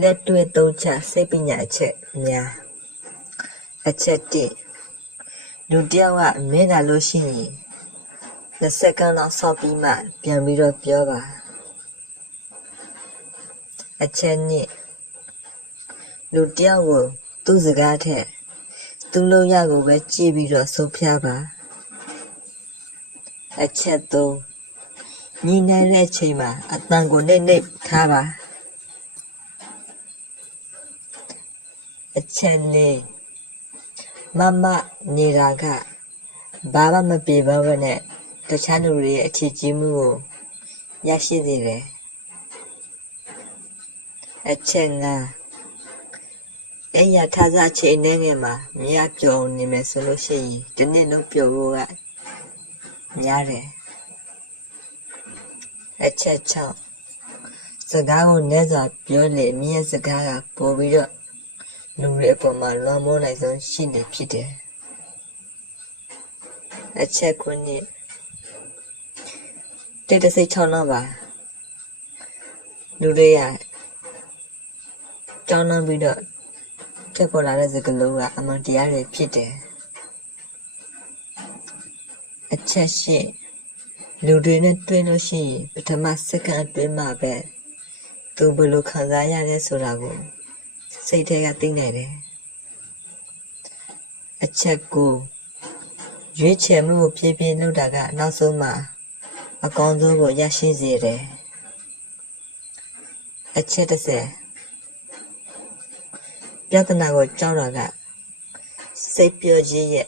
လက်တွေ့သုံးချက်စိတ်ပညာအချက်များအချက်1လူတယောက်ကမင်းလာလို့ရှိရင်20စက္ကန့်လောက်ဆော့ပြီးမှပြန်ပြီးတော့ပြောပါအချက်2လူတယောက်ကိုသူ့စကားထက်သူ့လုပ်ရကိုပဲကြည့်ပြီးတော့ဆုံးဖြတ်ပါအချက်3ညီနိုင်တဲ့အချိန်မှာအတန်ကိုနှိပ်ထားပါအချက်4မမနေတာကဘာမှမပြေပါဘူးနဲ့တခြားလူတွေရဲ့အခြေကြီးမှုကိုရရှိစေတယ်အချက်5အဲ့ရထားစားချိန်နေငယ်မှာမြတ်ပြုံနေမယ်ဆိုလို့ရှိရင်ဒီနေ့လုံးပြုံဖို့ကများတယ်အချက်6စကားကိုနဲ့စွာပြောလေမြတ်စကားကပို့ပြီးတော့လူတွေအပေါ်မှာလွှမ်းမိုးနိုင်ဆုံးရှိနေဖြစ်တယ်အချက်9တိတ်တဆိတ်6နောက်ပါလူတွေကကြောင်းနှံပြီးတော့တက်ပေါ်လာတဲ့စကားလုံးကအမှန်တရားတွေဖြစ်တယ်အချက်8လူတွေနဲ့တွေ့လို့ရှိရင်ပထမစက္ကန့်အတွင်းမှာပဲသူဘယ်လိုခံစားရလဲဆိုတာကိုစိတ်ထဲကသိနေတယ်အချက်9ရွေးချယ်မှုကိုဖြည်းဖြည်းလုပ်တာကနောက်ဆုံးမှာအကောင်းဆုံးကိုရရှိစေတယ်အချက်10ပြဿနာကိုကြောက်တာကစိတ်ပျော်ခြင်းရဲ့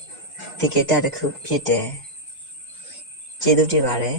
ဒီကိတတစ်ခုဖြစ်တယ်ကျေးဇူးတင်ပါတယ်